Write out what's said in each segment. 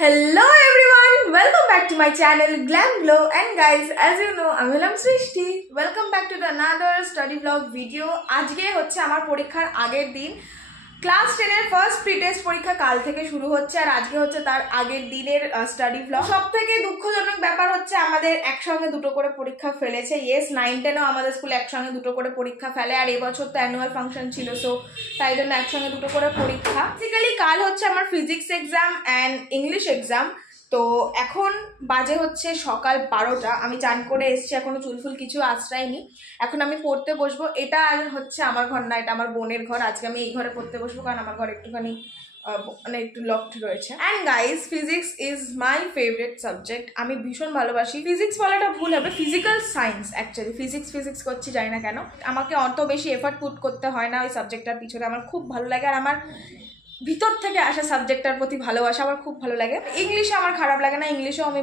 Hello everyone, welcome back to my channel Glam Glow, and guys, as you know, I'm Srishti. Welcome back to another study vlog video. আজকে হচ্ছে আমার পরীক্ষার আগের দিন। Class 10 এর first pre test পরীক্ষা কাল থেকে শুরু হচ্ছে আর আজকে হচ্ছে তার আগের দিনের স্টাডি ভ্লগ। সবথেকে দুঃখজনক ব্যাপার হচ্ছে আমাদের একসঙ্গে দুটো করে পরীক্ষা ফেলেছে। ইয়েস, 9-10 আমাদের স্কুলে একসঙ্গে দুটো করে পরীক্ষা ফেলে আর এবছর তো অ্যানুয়াল ফাংশন ছিল, সো তাই জন্য একসঙ্গে দুটো করে পরীক্ষা। বেসিক্যালি কাল হচ্ছে আমার physics exam and English exam. তো এখন বাজে হচ্ছে সকাল 12টা। আমি চান করে এসেছি, এখনো চুলফুল কিছু আশ্রয়নি। এখন আমি পড়তে বসবো। এটা হচ্ছে আমার ঘর না, এটা আমার বোনের ঘর। আজকে আমি এই ঘরে পড়তে বসবো কারণ আমার ঘর একটুখানি মানে একটু লকড রয়েছে। And guys, physics is my favourite subject. আমি ভীষণ ভালোবাসি। ফিজিক্স বলাটা ভুল হবে, ফিজিক্যাল সায়েন্স অ্যাকচুয়ালি। ফিজিক্স করছি জানি না কেন, আমাকে অত বেশি এফর্ট পুট করতে হয় না ওই সাবজেক্টটার পিছনে। আমার খুব ভালো লাগে আর আমার ভিতর থেকে আসা সাবজেক্টটার প্রতি ভালোবাসা আমার খুব ভালো লাগে। ইংলিশে আমার খারাপ লাগে না, ইংলিশেও আমি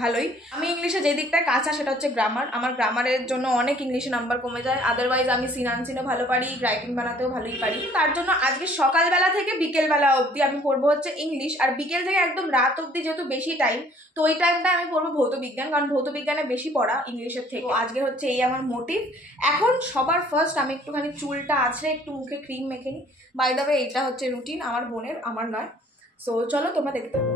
ভালোই। আমি ইংলিশে যে দিকটা কাঁচা সেটা হচ্ছে গ্রামার। আমার গ্রামারের জন্য অনেক ইংলিশে নাম্বার কমে যায়। আদারওয়াইজ আমি সিনও ভালো পারি, রাইটিং বানাতেও ভালোই পারি। তার জন্য আজকে সকালবেলা থেকে বিকেলবেলা অবধি আমি পড়বো হচ্ছে ইংলিশ, আর বিকেল থেকে একদম রাত অবধি যেহেতু বেশি টাইম, তো ওই টাইমটা আমি পড়বো ভৌতবিজ্ঞান, কারণ ভৌতবিজ্ঞানে বেশি পড়া ইংলিশের থেকে। আজকে হচ্ছে এই আমার মোটিভ। এখন সবার ফার্স্ট আমি একটুখানি চুলটা আছড়ে একটু মুখে ক্রিম মেখে নিই। বাই দ্য ওয়ে, এটা হচ্ছে রুটিন আমার বোনের, আমার নয়। সো চলো তোমরা দেখতে পাবো।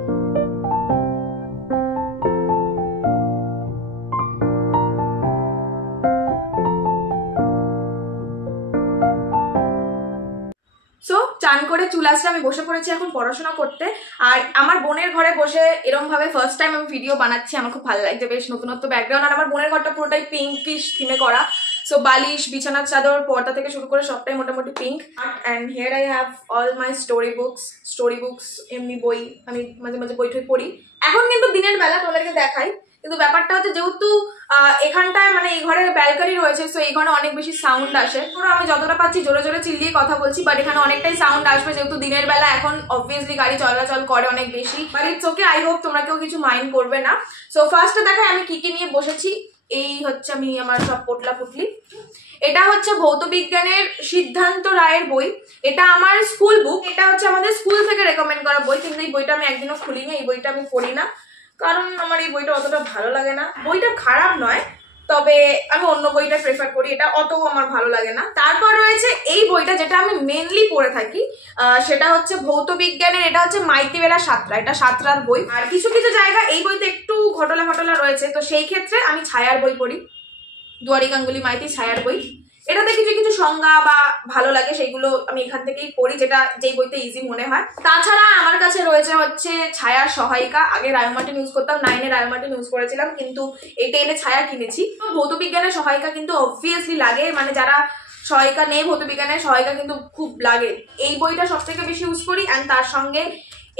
সো চান করে চুল আসলে আমি বসে পড়েছি এখন পড়াশোনা করতে। আর আমার বোনের ঘরে বসে এরকম ভাবে ফার্স্ট টাইম আমি ভিডিও বানাচ্ছি, আমার খুব ভালো লাগছে। বেশ নতুনত্ব ব্যাকগ্রাউন্ড, আর আমার বোনের ঘরটা পুরোটাই পিঙ্কিশ থিমে করা। সো বালিশ, বিছানার চাদর, পর্দা থেকে শুরু করে সবটাই মোটামুটি pink. And here I have all my story books, এমনি বই। আমি মাঝে মাঝে বই টই পড়ি। এখন কিন্তু দিনের বেলা তোমাদেরকে দেখাই, কিন্তু ব্যাপারটা হচ্ছে যেহেতু এখানটায় মানে এই ঘরে ব্যালকনি রয়েছে, সো এই ঘরে অনেক বেশি সাউন্ড আসে। পুরো আমি যতটা পাচ্ছি জোরে জোরে চিল্লিয়ে কথা বলছি, বাট এখানে অনেকটাই সাউন্ড আসবে যেহেতু দিনের বেলা। এখন অবভিয়াসলি গাড়ি চলাচল করে অনেক বেশি, but it's okay. I hope তোমরা কেউ কিছু মাইন্ড করবে না। সো ফার্স্টে দেখো আমি কি কি নিয়ে বসেছি। এই হচ্ছে আমি আমার সব পোটলা পুটলি। এটা হচ্ছে ভৌতবিজ্ঞানের সিদ্ধান্ত রায়ের বই। এটা আমার স্কুল বুক। এটা হচ্ছে আমাদের স্কুল থেকে রেকমেন্ড করা বই, কিন্তু এই বইটা আমি একদিনও খুলিনি। এই বইটা আমি পড়ি না কারণ আমার এই বইটা অতটা ভালো লাগে না। বইটা খারাপ নয়, তবে আমি অন্য বইটা প্রেফার করি, এটা অত আমার ভালো লাগে না। তারপর রয়েছে এই বইটা, যেটা আমি মেনলি পড়ে থাকি, সেটা হচ্ছে ভৌতবিজ্ঞানের। এটা হচ্ছে মাইতিবেলা সাঁতরা, এটা সাঁতরার বই। আর কিছু কিছু জায়গা এই বইতে একটু ঘটলা রয়েছে, তো সেই ক্ষেত্রে আমি ছায়ার বই পড়ি, দুয়ারি গাঙ্গুলি মাইতি ছায়ার বই। এটাতে কিছু কিছু সংজ্ঞা বা ভালো লাগে সেইগুলো আমি এখান থেকেই পড়ি, যেই বইতে ইজি মনে হয়। তাছাড়া আমার কাছে রয়েছে হচ্ছে ছায়ার সহায়িকা। আগে রায়োমার্টিন ইউজ করতাম, 9-এ রায়োমার্টিন ইউজ করেছিলাম, কিন্তু এই 10-এ ছায়া কিনেছি। ভৌতবিজ্ঞানের সহায়িকা কিন্তু অবভিয়াসলি লাগে, মানে যারা সহায়িকা নেই ভৌতবিজ্ঞানের সহায়িকা কিন্তু খুব লাগে। এই বইটা সব থেকে বেশি ইউজ করি, অ্যান্ড তার সঙ্গে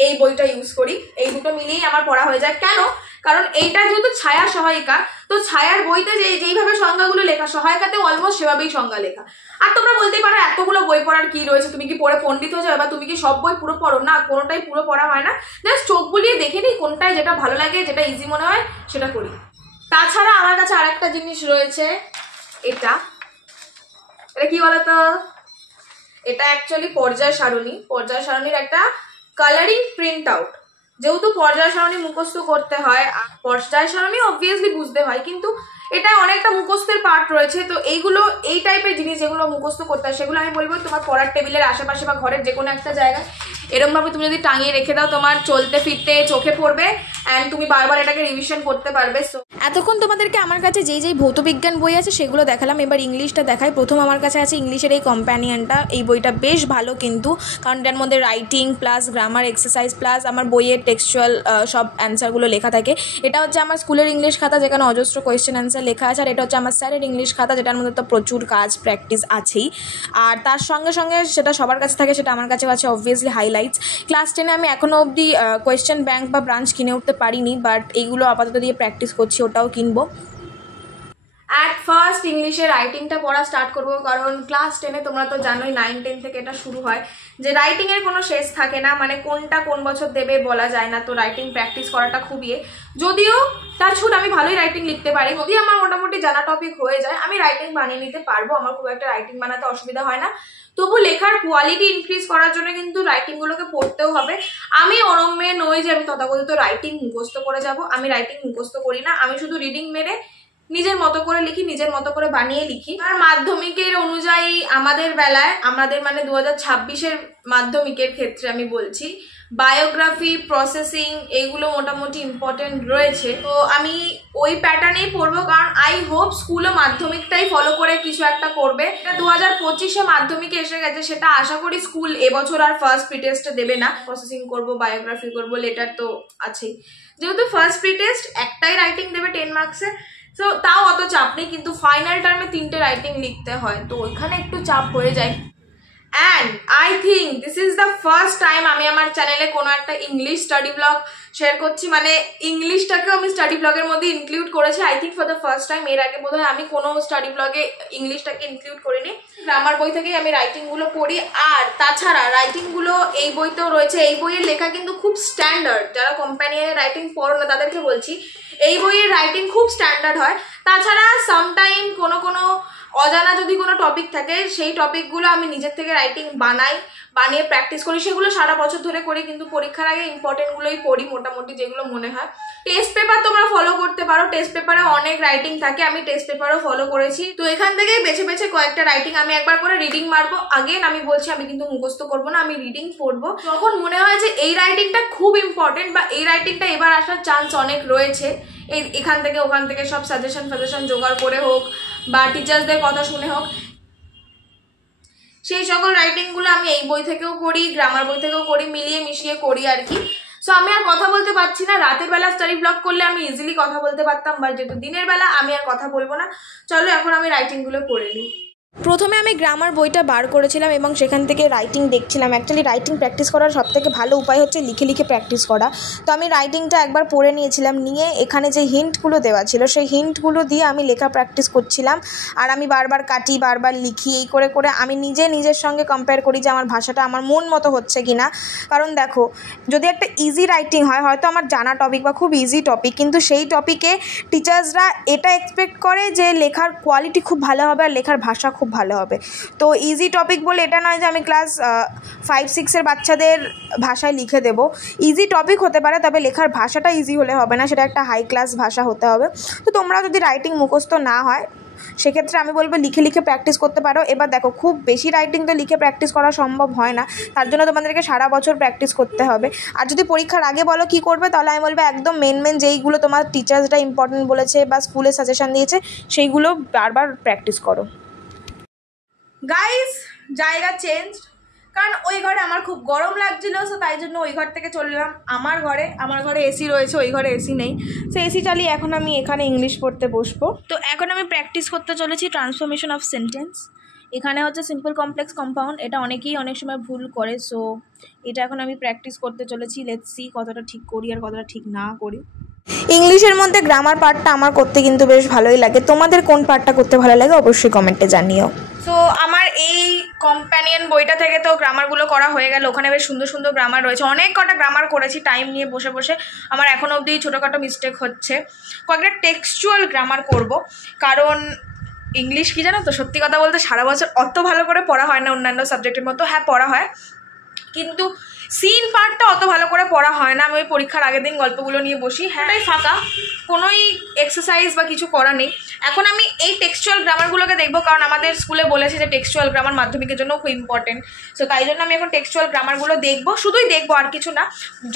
এই বইটা ইউজ করি। এই দুটো মিলিয়েই আমার পড়া হয়ে যায়। কেন? কারণ এইটা যেহেতু ছায়া সহায়িকা, তো ছায়ার বইতে যেইভাবে সংজ্ঞাগুলো লেখা, সহায়িকাতে অলমোস্ট সেভাবেই সংজ্ঞা লেখা। আর তোমরা বলতেই পারো এতগুলো বই পড়ার কি রয়েছে, তুমি কি পড়ে পণ্ডিত হয়ে যাবে বা তুমি কি সব বই পুরো পড়ো? না, কোনোটাই পুরো পড়া হয় না। জাস্ট চোখ বুলিয়ে দেখে নিই কোনটায় যেটা ভালো লাগে, যেটা ইজি মনে হয় সেটা করি। তাছাড়া আমার কাছে আরেকটা জিনিস রয়েছে, এটা কি বলতো, এটা অ্যাকচুয়ালি পর্যায় সারণীর একটা কালারিং প্রিন্ট আউট। যেহেতু পর্যায় সারণী মুখস্থ করতে হয়, পর্যায় সারণী অবভিয়াসলি বুঝতে হয়, কিন্তু এটা অনেকটা মুখস্থের পার্ট রয়েছে। তো এইগুলো, এই টাইপের জিনিস যেগুলো মুখস্থ করতে হয়, সেগুলো আমি বলবো তোমার পড়ার টেবিলের আশেপাশে বা ঘরের যে কোনো একটা জায়গায় এরকমভাবে তুমি যদি টাঙিয়ে রেখে দাও, তোমার চলতে ফিরতে চোখে পড়বে, অ্যান্ড তুমি বারবার এটাকে রিভিশন করতে পারবে। সো এতক্ষণ তোমাদেরকে আমার কাছে যেই ভৌতবিজ্ঞান বই আছে সেগুলো দেখালাম, এবার ইংলিশটা দেখাই। প্রথম আমার কাছে আছে ইংলিশের এই কম্প্যানিয়নটা। এই বইটা বেশ ভালো কিন্তু, কারণ এটার মধ্যে writing plus grammar exercise plus আমার বইয়ের টেক্সচুয়াল সব অ্যান্সারগুলো লেখা থাকে। এটা হচ্ছে আমার স্কুলের ইংলিশ খাতা, যেখানে অজস্র কোয়েশ্চেন অ্যান্সার লেখা আছে। আর এটা হচ্ছে আমার স্যারের ইংলিশ খাতা, যেটার মধ্যে তো প্রচুর কাজ প্র্যাকটিস আছেই। আর তার সঙ্গে সঙ্গে সেটা সবার কাছে থাকে, সেটা আমার কাছেও আছে অবভিয়াসলি হাইলাইটস। ক্লাস 10-এ আমি এখনও অবধি কোয়েশ্চেন ব্যাংক বা ব্রাঞ্চ কিনে উঠতে পারিনি, বাট এইগুলো আপাতত দিয়ে প্র্যাকটিস করছি, ওটাও কিনবো। অ্যাট ফার্স্ট ইংলিশে রাইটিংটা পড়া স্টার্ট করবো, কারণ ক্লাস 10-এ তোমরা তো জানোই 9-10 থেকে এটা শুরু হয় যে রাইটিংয়ের কোনো শেষ থাকে না, মানে কোনটা কোন বছর দেবে বলা যায় না। তো রাইটিং প্র্যাকটিস করাটা খুবই যদিও তার ছুট আমি ভালোই রাইটিং লিখতে পারি, যদি আমার মোটামুটি জানা টপিক হয়ে যায় আমি রাইটিং বানিয়ে নিতে পারবো, আমার খুব একটা রাইটিং বানাতে অসুবিধা হয় না। তবু লেখার কোয়ালিটি ইনক্রিজ করার জন্য কিন্তু রাইটিংগুলোকে পড়তেও হবে। আমি ওরম মেয়ে নই যে আমি তথাকথিত রাইটিং মুখস্থ করে যাব, আমি রাইটিং মুখস্থ করি না, আমি শুধু রিডিং মেরে নিজের মতো করে লিখি, নিজের মতো করে বানিয়ে লিখি। আর মাধ্যমিকের অনুযায়ী আমাদের বেলায়, আমাদের মানে 2026-এর মাধ্যমিকের ক্ষেত্রে আমি বলছি, বায়োগ্রাফি, প্রসেসিং এগুলো মোটামুটি ইম্পর্টেন্ট রয়েছে। তো আমি ওই প্যাটার্নেই পড়বো, কারণ আই হোপ স্কুলও মাধ্যমিকটাই ফলো করে কিছু একটা করবে। এটা 2025-এ মাধ্যমিকে এসে গেছে, সেটা আশা করি স্কুল এবছর আর ফার্স্ট প্রি টেস্টে দেবে না। প্রসেসিং করবো, বায়োগ্রাফি করবো, লেটার তো আছেই। যেহেতু ফার্স্ট প্রি টেস্ট একটাই রাইটিং দেবে 10 মার্কসে, তো তাও অত চাপ নেই, কিন্তু ফাইনাল টার্মে 3টে রাইটিং লিখতে হয়, তো ওইখানে একটু চাপ হয়ে যায়। And I think this is the first time আমি আমার চ্যানেলে কোনো একটা ইংলিশ স্টাডি ব্লগ শেয়ার করছি, মানে ইংলিশটাকেও আমি স্টাডি ব্লগের মধ্যে ইনক্লুড করেছি। I think for the first time. এর আগে বোধহয় আমি কোনো স্টাডি ব্লগে ইংলিশটাকে ইনক্লুড করিনি। গ্রামার বই থেকেই আমি রাইটিংগুলো পড়ি, আর তাছাড়া রাইটিংগুলো এই বইতেও রয়েছে। এই বইয়ের লেখা কিন্তু খুব স্ট্যান্ডার্ড, যারা কোম্পানিয়ানের রাইটিং পড়ো না তাদেরকে বলছি, এই বইয়ের রাইটিং খুব স্ট্যান্ডার্ড হয়। তাছাড়া সামটাইম কোনো অজানা যদি কোনো টপিক থাকে, সেই টপিকগুলো আমি নিজের থেকে রাইটিং বানিয়ে প্র্যাকটিস করি, সেগুলো সারা বছর ধরে করি, কিন্তু পরীক্ষার আগে ইম্পর্টেন্টগুলোই পড়ি মোটামুটি, যেগুলো মনে হয়। টেস্ট পেপার তোমরা ফলো করতে পারো, টেস্ট পেপারে অনেক রাইটিং থাকে, আমি টেস্ট পেপারও ফলো করেছি। তো এখান থেকে বেছে বেছে কয়েকটা রাইটিং আমি একবার করে রিডিং মারবো। আগেন আমি বলছি, আমি কিন্তু মুখস্থ করবো না, আমি রিডিং পড়বো। যখন মনে হয় যে এই রাইটিংটা খুব ইম্পর্টেন্ট বা এই রাইটিংটা এবার আসার চান্স অনেক রয়েছে, এখান থেকে ওখান থেকে সব সাজেশন জোগাড় করে হোক বা টিচার্সদের কথা শুনে হোক, সেই সকল রাইটিংগুলো আমি এই বই থেকেও করি, গ্রামার বই থেকেও করি, মিলিয়ে মিশিয়ে করি আর কি। সো আমি আর কথা বলতে পারছি না। রাতের বেলা স্টাডি ব্লগ করলে আমি ইজিলি কথা বলতে পারতাম, বাট যেহেতু দিনের বেলা আমি আর কথা বলবো না। চলো এখন আমি রাইটিংগুলো পড়ে নিই। প্রথমে আমি গ্রামার বইটা বার করেছিলাম এবং সেখান থেকে রাইটিং দেখছিলাম। অ্যাকচুয়ালি রাইটিং প্র্যাকটিস করার সবথেকে ভালো উপায় হচ্ছে লিখে লিখে প্র্যাকটিস করা। তো আমি রাইটিংটা একবার পড়ে নিয়েছিলাম, নিয়ে এখানে যে হিন্টগুলো দেওয়া ছিল সেই হিন্টগুলো দিয়ে আমি লেখা প্র্যাকটিস করছিলাম। আর আমি বারবার কাটি, বারবার লিখি, এই করে করে আমি নিজের সঙ্গে কম্পেয়ার করি যে আমার ভাষাটা আমার মন মতো হচ্ছে কি না। কারণ দেখো, যদি একটা ইজি রাইটিং হয়, হয়তো আমার জানা টপিক বা খুব ইজি টপিক, কিন্তু সেই টপিকে টিচার্সরা এটা এক্সপেক্ট করে যে লেখার কোয়ালিটি খুব ভালো হবে আর লেখার ভাষা খুব ভালো হবে। তো ইজি টপিক বলে এটা নয় যে আমি ক্লাস 5-6-এর বাচ্চাদের ভাষায় লিখে দেবো। ইজি টপিক হতে পারে, তবে লেখার ভাষাটা ইজি হলে হবে না, সেটা একটা হাই ক্লাস ভাষা হতে হবে। তো তোমরা যদি রাইটিং মুখস্থ না হয়, সেক্ষেত্রে আমি বলবো লিখে লিখে প্র্যাকটিস করতে পারো। এবার দেখো, খুব বেশি রাইটিং তো লিখে প্র্যাকটিস করা সম্ভব হয় না, তার জন্য তোমাদেরকে সারা বছর প্র্যাকটিস করতে হবে। আর যদি পরীক্ষার আগে বলো কি করবে, তাহলে আমি বলবো একদম মেন যেইগুলো তোমার টিচার্সরা ইম্পর্টেন্ট বলেছে বা স্কুলে সাজেশন দিয়েছে, সেইগুলো বারবার প্র্যাকটিস করো। গাইস, জায়গা চেঞ্জ, কারণ ওই ঘরে আমার খুব গরম লাগছিল, সো তাই জন্য ওই ঘর থেকে চললাম আমার ঘরে এসি রয়েছে, ওই ঘরে এসি নেই। সো এসি চালিয়ে এখন আমি এখানে ইংলিশ পড়তে বসবো। তো এখন আমি প্র্যাকটিস করতে চলেছি ট্রান্সফরমেশন অফ সেন্টেন্স। এখানে হচ্ছে সিম্পল কমপ্লেক্স কম্পাউন্ড, এটা অনেকেই অনেক সময় ভুল করে। সো এটা এখন আমি প্র্যাকটিস করতে চলেছি। লেটস সি কতটা ঠিক করি আর কতটা ঠিক না করি। ইংলিশের মধ্যে গ্রামার পার্টটা আমার করতে কিন্তু বেশ ভালোই লাগে। তোমাদের কোন পার্টটা করতে ভালো লাগে অবশ্যই কমেন্টে জানিও। সো আমার এই কম্প্যানিয়ন বইটা থেকে তো গ্রামারগুলো করা হয়ে গেল। ওখানে বেশ সুন্দর সুন্দর গ্রামার রয়েছে, অনেক কটা গ্রামার করেছি টাইম নিয়ে বসে বসে। আমার এখনও অবধি ছোটোখাটো মিস্টেক হচ্ছে। কয়েকটা টেক্সচুয়াল গ্রামার করব, কারণ ইংলিশ কি জানো তো, সত্যি কথা বলতে সারা বছর অত ভালো করে পড়া হয় না অন্যান্য সাবজেক্টের মতো। হ্যাঁ, পড়া হয়, কিন্তু সিন পার্টটা অত ভালো করে পড়া হয় না। আমি ওই পরীক্ষার আগের দিন গল্পগুলো নিয়ে বসি, হ্যাঁ ফাঁকা, কোনোই এক্সারসাইজ বা কিছু করা নেই। এখন আমি এই টেক্সচুয়াল গ্রামারগুলোকে দেখবো, কারণ আমাদের স্কুলে বলেছে যে টেক্সচুয়াল গ্রামার মাধ্যমিকের জন্য খুব ইম্পর্টেন্ট। সো তাই জন্য আমি এখন টেক্সচুয়াল গ্রামারগুলো দেখবো, শুধুই দেখবো, আর কিছু না।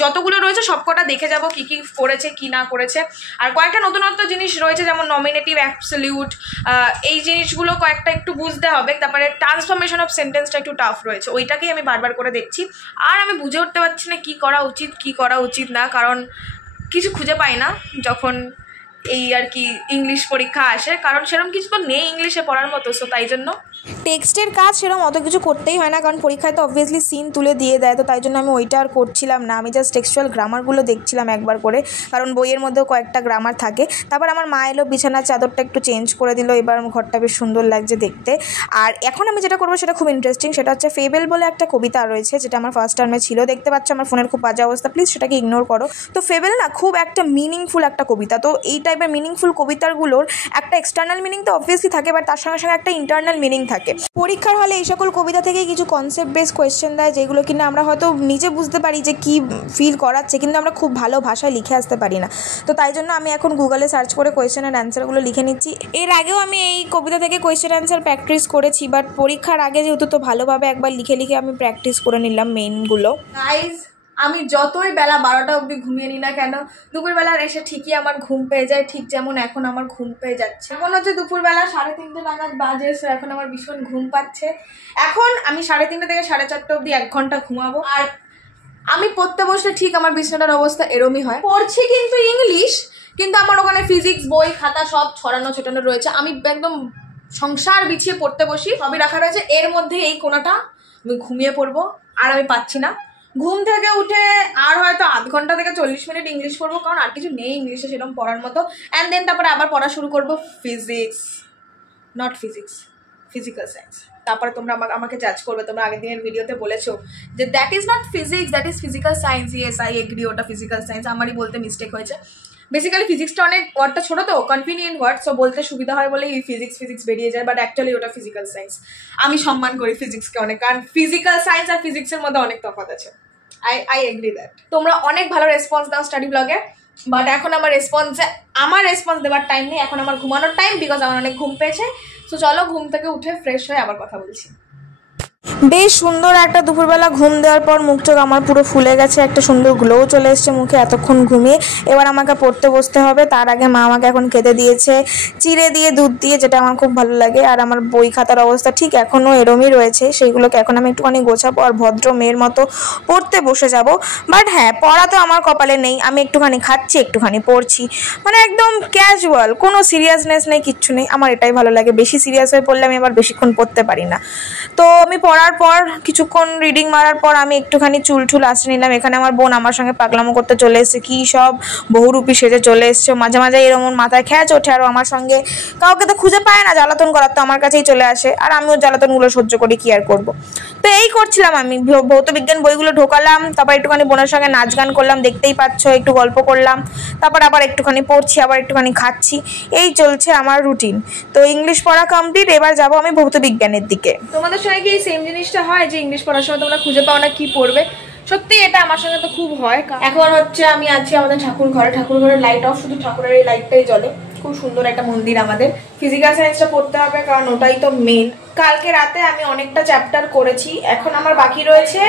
যতগুলো রয়েছে সবকটা দেখে যাবো, কী কী করেছে কী না করেছে। আর কয়েকটা নতুনত্ব জিনিস রয়েছে, যেমন নমিনেটিভ, অ্যাবসলিউট, এই জিনিসগুলো কয়েকটা একটু বুঝতে হবে। তারপরে ট্রান্সফরমেশন অফ সেন্টেন্সটা একটু টাফ রয়েছে, ওইটাকেই আমি বারবার করে দেখছি। আর আমি বুঝে উঠতে পারছি না কী করা উচিত কী করা উচিত না, কারণ কিছু খুঁজে পাই না যখন এই আর কি ইংলিশ পরীক্ষা আসে, কারণ সেরকম কিছু তো নেই ইংলিশে পড়ার মতো। সো তাই জন্য টেক্সটের কাজ সেরকম অত কিছু করতেই হয় না, কারণ পরীক্ষায় তো অবভিয়াসলি সিন তুলে দিয়ে দেয়, তো তাই জন্য আমি ওইটা আর করছিলাম না। আমি জাস্ট টেক্সচুয়াল গ্রামারগুলো দেখছিলাম একবার করে, কারণ বইয়ের মধ্যেও কয়েকটা গ্রামার থাকে। তারপর আমার মা এলো, বিছানার চাদরটা একটু চেঞ্জ করে দিল, এবার ঘরটা বেশ সুন্দর লাগছে দেখতে। আর এখন আমি যেটা করবো সেটা খুব ইন্টারেস্টিং, সেটা হচ্ছে ফেবেল বলে একটা কবিতা রয়েছে, যেটা আমার ফার্স্ট টার্মে ছিল। দেখতে পাচ্ছ আমার ফোনের খুব বাজে অবস্থা, প্লিজ সেটাকে ইগনোর করো। তো ফেবেল না খুব একটা মিনিংফুল একটা কবিতা, তো এই টাইপের মিনিংফুল কবিতাগুলোর একটা এক্সটার্নাল মিনিং তো অবভিয়াসলি থাকে, বাট তার সঙ্গে সঙ্গে একটা ইন্টারনাল মিনিং থাকে। পরীক্ষার হলে এই সকল কবিতা থেকে কিছু কনসেপ্ট বেস কোয়েশ্চেন দেয়, যেগুলো কিনা আমরা হয়তো নিজে বুঝতে পারি যে কী ফিল করাচ্ছে, কিন্তু আমরা খুব ভালো ভাষায় লিখে আসতে পারি না। তো তাই জন্য আমি এখন গুগলে সার্চ করে কোয়েশ্চেন অ্যান্ড অ্যান্সারগুলো লিখে নিচ্ছি। এর আগেও আমি এই কবিতা থেকে কোয়েশ্চেন অ্যান্সার প্র্যাকটিস করেছি, বাট পরীক্ষার আগে যেহেতু তো ভালোভাবে একবার লিখে লিখে আমি প্র্যাকটিস করে নিলাম মেইনগুলো। গাইজ, আমি যতই বেলা 12টা অবধি ঘুমিয়ে নিই না কেন, দুপুরবেলার এসে ঠিকই আমার ঘুম পেয়ে যায়, ঠিক যেমন এখন আমার ঘুম পেয়ে যাচ্ছে। এখন হচ্ছে দুপুরবেলা 3:30 নাগাদ বাজে, সো এখন আমার ভীষণ ঘুম পাচ্ছে। এখন আমি 3:30 থেকে 4:30 অবধি 1 ঘন্টা ঘুমাবো। আর আমি পড়তে বসলে ঠিক আমার বিছানার অবস্থা এরমই হয়। পড়ছি কিন্তু ইংলিশ, কিন্তু আমার ওখানে ফিজিক্স বই খাতা সব ছড়ানো ছোটানো রয়েছে। আমি একদম সংসার বিছিয়ে পড়তে বসি, সবই রাখা রয়েছে। এর মধ্যে এই কোনাটা আমি ঘুমিয়ে পড়বো, আর আমি পাচ্ছি না। ঘুম থেকে উঠে আর হয়তো আধ ঘন্টা থেকে 40 মিনিট ইংলিশ পড়বো, কারণ আর কিছু নেই ইংলিশে সেরকম পড়ার মতো। অ্যান্ড দেন তারপরে আবার পড়া শুরু করবো physics, not physics, physical science. তারপরে তোমরা আমাকে জাজ করবে, তোমরা আগের দিনের ভিডিওতে বলেছো যে that is not physics, that is physical science. Yes, I agree, ওটা ফিজিক্যাল সায়েন্স। আমারই বলতে মিস্টেক হয়েছে। বেসিক্যালি ফিজিক্সটা অনেক ওয়ার্ডটা ছোটো তো, কনভিনিয়েন্ট ওয়ার্ড, সো বলতে সুবিধা হয় বলে এই ফিজিক্স বেরিয়ে যায়, বাট অ্যাকচুয়ালি ওটা ফিজিক্যাল সায়েন্স। আমি সম্মান করি ফিজিক্সকে অনেক, কারণ ফিজিক্যাল সায়েন্স আর ফিজিক্সের মধ্যে অনেক তফাৎ আছে। I agree that. তোমরা অনেক ভালো রেসপন্স দাও স্টাডি ব্লগে, বাট এখন আমার রেসপন্স দেওয়ার টাইম নেই, এখন আমার ঘুমানোর টাইম, বিকজ আমার অনেক ঘুম পেয়েছে। সো চলো ঘুম থেকে উঠে ফ্রেশ হয়ে আবার কথা বলছি। বেশ সুন্দর একটা দুপুরবেলা ঘুম দেওয়ার পর মুখ চোখ আমার পুরো ফুলে গেছে, একটা সুন্দর গ্লো চলে এসছে মুখে এতক্ষণ ঘুমিয়ে। এবার আমাকে পড়তে বসতে হবে। তার আগে মা আমাকে এখন খেতে দিয়েছে চিড়ে দিয়ে দুধ দিয়ে, যেটা আমার খুব ভালো লাগে। আর আমার বই খাতার অবস্থা ঠিক এখনও এরমই রয়েছে, সেইগুলোকে এখন আমি একটুখানি গোছাবো আর ভদ্র মেয়ের মতো পড়তে বসে যাব। বাট হ্যাঁ, পড়া তো আমার কপালে নেই, আমি একটুখানি খাচ্ছি একটুখানি পড়ছি, মানে একদম ক্যাজুয়াল, কোনো সিরিয়াসনেস নেই, কিচ্ছু নেই। আমার এটাই ভালো লাগে, বেশি সিরিয়াস হয়ে পড়লে আমি আবার বেশিক্ষণ পড়তে পারি না। তো আমি পড়ার পর কিছুক্ষণ রিডিং মারার পর আমি একটুখানি চুল আসতে নিলাম। এখানে আমার বোন আমার সঙ্গে পাগলামো করতে চলে এসেছে, কী সব বহুরূপী সেজে চলে এসছে। মাঝে মাঝে এরকম মাথায় খ্যাচ ওঠে, আরও আমার সঙ্গে কাউকে তো খুঁজে পায় না, জ্বালাতন করার তো আমার কাছেই চলে আসে, আর আমিও জ্বালাতনগুলো সহ্য করি, কি আর করবো। তো এই করছিলাম আমি, ভৌত বিজ্ঞান বইগুলো ঢোকালাম, তারপর একটুখানি বোনের সঙ্গে নাচ গান করলাম, দেখতেই পাচ্ছ, একটু গল্প করলাম, তারপর আবার একটুখানি পড়ছি, আবার একটুখানি খাচ্ছি, এই চলছে আমার রুটিন। তো ইংলিশ পড়া কমপ্লিট, এবার যাবো আমি ভৌত বিজ্ঞানের দিকে। তোমাদের সঙ্গে কি এই সেম জিনিসটা হয় যে ইংলিশ পড়ার সময় তোমরা খুঁজে পাও না কি পড়বে? সত্যি এটা আমার সঙ্গে তো খুব হয়। এখন হচ্ছে আমি আছি আমাদের ঠাকুর ঘরের লাইট অফ, শুধু ঠাকুরের এই লাইটটাই জ্বলে। খুব সুন্দর একটা মন্দির আমাদের। ফিজিক্যাল সায়েন্সটা পড়তে হবে, কারণ ওটাই তো মেন। কালকে রাতে আমি অনেকটা চ্যাপ্টার করেছি, এখন আমার বাকি রয়েছে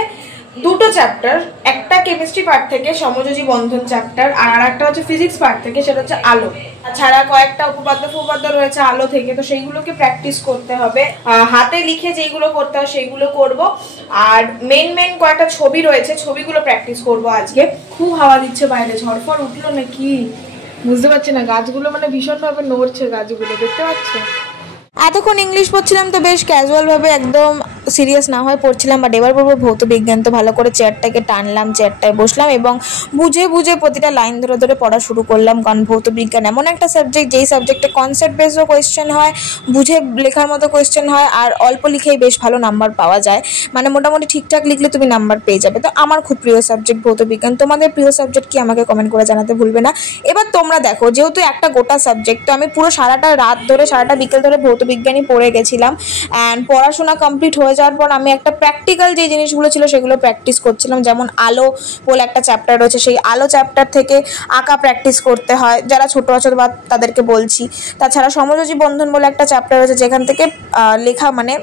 2টো চ্যাপ্টার। একটা কেমিস্ট্রি পার্ট থেকে সমযোজী বন্ধন চ্যাপ্টার, আর একটা হচ্ছে ফিজিক্স পার্ট থেকে, সেটা হচ্ছে আলো। ছাড়া কয়েকটা উপপাদ্য রয়েছে আলো থেকে, তো সেইগুলোকে প্র্যাকটিস করতে হবে। হাতে লিখে যেইগুলো করতে হয় সেইগুলো করব। আর মেন কয়েকটা ছবি রয়েছে, ছবিগুলো প্র্যাকটিস করব আজকে। খুব হাওয়া দিচ্ছে বাইরে, ঝড়ফড় উঠলো নাকি বুঝতে পারছি না। গাছগুলো মানে ভীষণভাবে নড়ছে, গাছগুলো দেখতে পাচ্ছ। এতক্ষণ ইংলিশ পড়ছিলাম তো বেশ ক্যাজুয়ালভাবে, একদম সিরিয়াস না হয়ে পড়ছিলাম, বাট এবার পড়বো ভৌত বিজ্ঞান। তো ভালো করে চেয়ারটাকে টানলাম, চেয়ারটায় বসলাম এবং বুঝে প্রতিটা লাইন ধরে পড়া শুরু করলাম। কারণ ভৌত বিজ্ঞান এমন একটা সাবজেক্ট, যেই সাবজেক্টে কনসেপ্ট বেসও কোয়েশ্চেন হয়, বুঝে লেখার মতো কোয়েশ্চেন হয়, আর অল্প লিখেই বেশ ভালো নাম্বার পাওয়া যায়। মানে মোটামুটি ঠিকঠাক লিখলে তুমি নাম্বার পেয়ে যাবে। তো আমার খুব প্রিয় সাবজেক্ট ভৌত বিজ্ঞান। তোমাদের প্রিয় সাবজেক্ট কি আমাকে কমেন্ট করে জানাতে ভুলবে না। এবার তোমরা দেখো, যেহেতু একটা গোটা সাবজেক্ট, তো আমি পুরো সারাটা বিকেল ধরে ভৌত বিজ্ঞানই পড়ে গেছিলাম। অ্যান্ড পড়াশোনা কমপ্লিট হয়ে যাওয়ার পর আমি একটা প্র্যাকটিক্যাল যে জিনিসগুলো ছিল সেগুলো প্র্যাকটিস করছিলাম। যেমন আলো বলে একটা চ্যাপ্টার রয়েছে, সেই আলো চ্যাপ্টার থেকে আঁকা প্র্যাকটিস করতে হয়, যারা ছোটো আছো বা তাদেরকে বলছি। তাছাড়া সমযোজী বন্ধন বলে একটা চ্যাপ্টার রয়েছে, যেখান থেকে লেখা মানে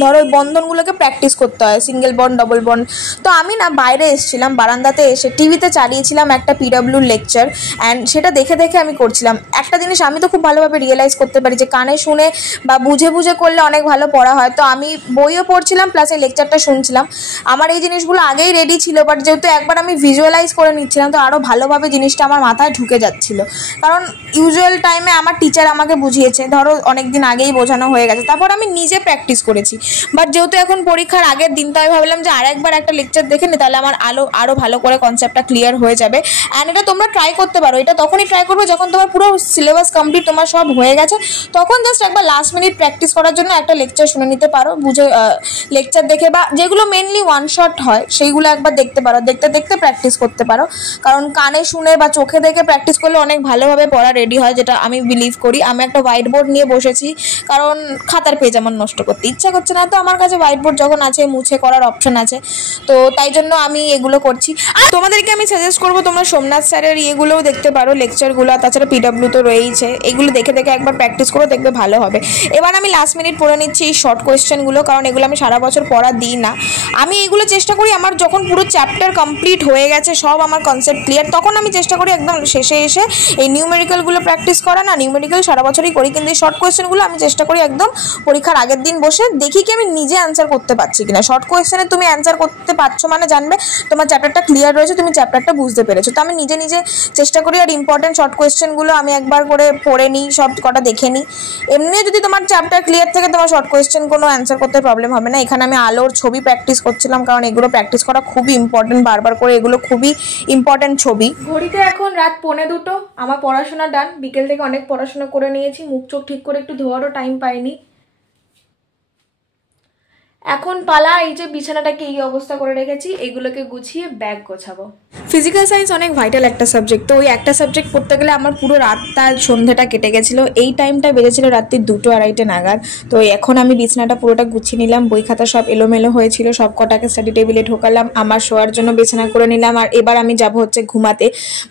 ধরো ওই বন্ধনগুলোকে প্র্যাকটিস করতে হয়, সিঙ্গেল বন্ড, ডবল বন্ড। তো আমি না বাইরে এসেছিলাম, বারান্দাতে এসে টিভিতে চালিয়েছিলাম একটা পিডব্লিউর লেকচার, অ্যান্ড সেটা দেখে দেখে আমি করছিলাম। একটা জিনিস আমি তো খুব ভালোভাবে রিয়েলাইজ করতে পারি যে কানে শুনে বা বুঝে বুঝে করলে অনেক ভালো পড়া হয়। তো আমি বইও পড়ছিলাম প্লাস এই লেকচারটা শুনছিলাম। আমার এই জিনিসগুলো আগেই রেডি ছিল, বাট যেহেতু একবার আমি ভিজুয়ালাইজ করে নিচ্ছিলাম তো আরও ভালোভাবে জিনিসটা আমার মাথায় ঢুকে যাচ্ছিলো। কারণ ইউজুয়াল টাইমে আমার টিচার আমাকে বুঝিয়েছে, ধরো অনেক দিন আগেই বোঝানো হয়ে গেছে, তারপর আমি নিজে প্র্যাকটিস করেছি। বাট যেহেতু এখন পরীক্ষার আগের দিন, তাই ভাবলাম যে আরেকবার একটা লেকচার দেখে নি, তাহলে আমার আরও ভালো করে কনসেপ্টটা ক্লিয়ার হয়ে যাবে। অ্যান্ড এটা তোমরা ট্রাই করতে পারো। এটা তখনই ট্রাই করবে যখন তোমার পুরো সিলেবাস কমপ্লিট, তোমার সব হয়ে গেছে, তখন জাস্ট একবার লাস্ট মিনিট প্র্যাকটিস করার জন্য একটা লেকচার শুনে নিতে পারো, বুঝে লেকচার দেখে, বা যেগুলো মেনলি ওয়ান শট হয় সেইগুলো একবার দেখতে পারো, দেখতে দেখতে প্র্যাকটিস করতে পারো। কারণ কানে শুনে বা চোখে দেখে প্র্যাকটিস করলে অনেক ভালোভাবে পড়া রেডি হয়, যেটা আমি বিলিভ করি। আমি একটা হোয়াইট বোর্ড নিয়ে বসেছি, কারণ খাতার পেজ আমার নষ্ট করতে ইচ্ছা করছে না। তো আমার কাছে হোয়াইট বোর্ড যখন আছে, মুছে করার অপশন আছে, তো তাই জন্য আমি এগুলো করছি। আর তোমাদেরকে আমি সাজেস্ট করবো তোমরা সোমনাথ স্যারের ইয়েগুলোও দেখতে পারো, লেকচারগুলো। তাছাড়া পিডব্লিউ তো রয়েইছে, এগুলো দেখে দেখে একবার প্র্যাকটিস করো, দেখবে ভালো হবে। এবার আমি লাস্ট মিনিট পড়ে নিচ্ছি এই শর্ট কোয়েশ্চেনগুলো, কারণ এগুলো আমি সারা বছর পড়া দিই না। আমি এগুলো চেষ্টা করি আমার যখন পুরো চ্যাপ্টার কমপ্লিট হয়ে গেছে, সব আমার কনসেপ্ট ক্লিয়ার, তখন আমি চেষ্টা করি একদম শেষে এসে এই নিউমেরিক্যালগুলো প্র্যাকটিস করা। না, নিউমেরিক্যাল সারা বছরই করি, কিন্তু এই শর্ট কোয়েশ্চেনগুলো আমি চেষ্টা করি একদম পরীক্ষার আগের দিন বসে দেখি কি আমি নিজে অ্যান্সার করতে পারছি কিনা। শর্ট কোয়েশ্চেনে তুমি অ্যান্সার করতে পারছো মানে জানবে তোমার চ্যাপ্টারটা ক্লিয়ার রয়েছে, তুমি চ্যাপ্টারটা বুঝতে পেরেছো। তো আমি নিজে নিজে চেষ্টা করি, আর ইম্পর্টেন্ট শর্ট কোয়েশ্চেনগুলো আমি একবার করে পড়ে নিই, সব কটা দেখে নিই। এমনি যদি তোমার চ্যাপ্টার ক্লিয়ার থেকে তোমার শর্ট কোয়েশ্চেন কোনো অ্যান্সার করতে প্রবলেম হবে না। এখানে আমি আলোর ছবি প্র্যাকটিস করছিলাম, কারণ এগুলো প্র্যাকটিস করা খুবই ইম্পর্টেন্ট, বারবার করে এগুলো খুবই ইম্পর্টেন্ট ছবি। ঘড়িতে এখন রাত 1:45, আমার পড়াশোনা ডান। বিকেল থেকে অনেক পড়াশোনা করে নিয়েছি, মুখ চোখ ঠিক করে একটু ধোয়ারও টাইম পাইনি। এখন পালা এই যে বিছানাটাকে এই অবস্থা করে রেখেছি, এগুলোকে গুছিয়ে ব্যাগ গোছাবো। ফিজিক্যাল সায়েন্স অনেক ভাইটাল একটা সাবজেক্ট, তো ওই একটা সাবজেক্ট পড়তে গেলে আমার পুরো রাতটা সন্ধ্যাটা কেটে গেছিলো। এই টাইমটা বেজেছিল রাত্রি 2-2:30 নাগাদ। তো এখন আমি বিছানাটা পুরোটা গুছিয়ে নিলাম, বই খাতা সব এলোমেলো হয়েছিল, সব কটাকে স্টাডি টেবিলে ঢোকালাম, আমার শোয়ার জন্য বিছানা করে নিলাম। আর এবার আমি যাব হচ্ছে ঘুমাতে।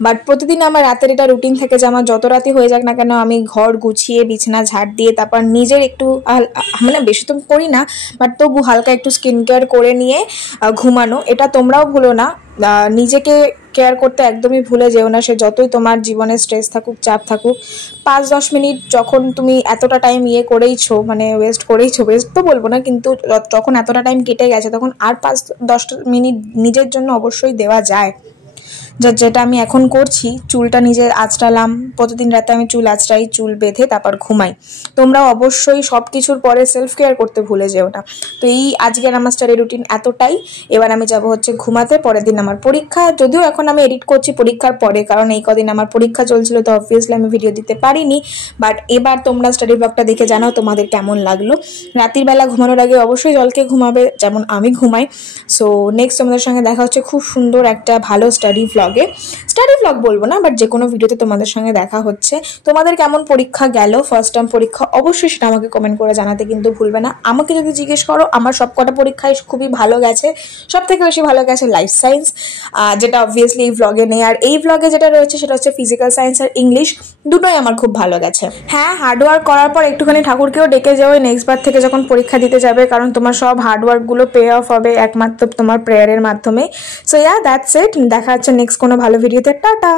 বাট প্রতিদিন আমার রাতের এটা রুটিন থেকে যে আমার যত রাতই হয়ে যাক না কেন, আমি ঘর গুছিয়ে বিছানা ঝাড় দিয়ে তারপর নিজের একটু মানে বেশি তো করি না, বাট তবু হালকা একটু স্কিন কেয়ার করে নিয়ে ঘুমানো। এটা তোমরাও ভুলো না, নিজেকে কেয়ার করতে একদমই ভুলে যেও না। সে যতই তোমার জীবনে স্ট্রেস থাকুক, চাপ থাকুক, 5-10 মিনিট যখন তুমি এতটা টাইম করেইছো, মানে ওয়েস্ট তো বলবো না, কিন্তু যখন এতটা টাইম কেটে গেছে তখন আর 5-10 মিনিট নিজের জন্য অবশ্যই দেওয়া যায়। যেটা আমি এখন করছি, চুলটা নিজে আঁচড়ালাম। প্রতিদিন রাতে আমি চুল আঁচড়াই, চুল বেঁধে তারপর ঘুমাই। তোমরাও অবশ্যই সব কিছুর পরে সেলফ কেয়ার করতে ভুলে যেও না। তো এই আজকের আমার স্টাডি রুটিন এতটাই। এবার আমি যাব হচ্ছে ঘুমাতে। পরের দিন আমার পরীক্ষা, যদিও এখন আমি এডিট করছি পরীক্ষার পরে, কারণ এই কদিন আমার পরীক্ষা চলছিল, তো অবভিয়াসলি আমি ভিডিও দিতে পারিনি। বাট এবার তোমরা স্টাডি ব্লগটা দেখে জানাও তোমাদের কেমন লাগলো। রাতের বেলা ঘুমানোর আগে অবশ্যই জলকে ঘুমাবে, যেমন আমি ঘুমাই। সো নেক্সট তোমাদের সঙ্গে দেখা হচ্ছে খুব সুন্দর একটা ভালো স্টাডি ব্লগ বলবো না, বাট যে কোনো ভিডিওতে তোমাদের সঙ্গে দেখা হচ্ছে। তোমাদের কেমন পরীক্ষা গেল, ফার্স্ট টার্ম পরীক্ষা, অবশ্যই সেটা আমাকে কমেন্ট করে জানাতে কিন্তু ভুলবে না। আমাকে যদি জিজ্ঞেস করো, আমার সবকটা পরীক্ষায় খুবই ভালো গেছে। সব থেকে বেশি ভালো গেছে লাইফ সায়েন্স, যেটা অবভিয়াসলি এই ভ্লগে নেই। আর এই ভ্লগে যেটা রয়েছে সেটা হচ্ছে ফিজিক্যাল সায়েন্স আর ইংলিশ, দুটোই আমার খুব ভালো গেছে। হ্যাঁ, হার্ডওয়ার্ক করার পর একটুখানি ঠাকুরকেও ডেকে যাও নেক্সট বার থেকে যখন পরীক্ষা দিতে যাবে, কারণ তোমার সব হার্ডওয়ার্কগুলো পে অফ হবে একমাত্র তোমার প্রেয়ারের মাধ্যমে। So that's it. দেখা হচ্ছে নেক্সট কোনো ভালো ভিডিওতে। টাটা।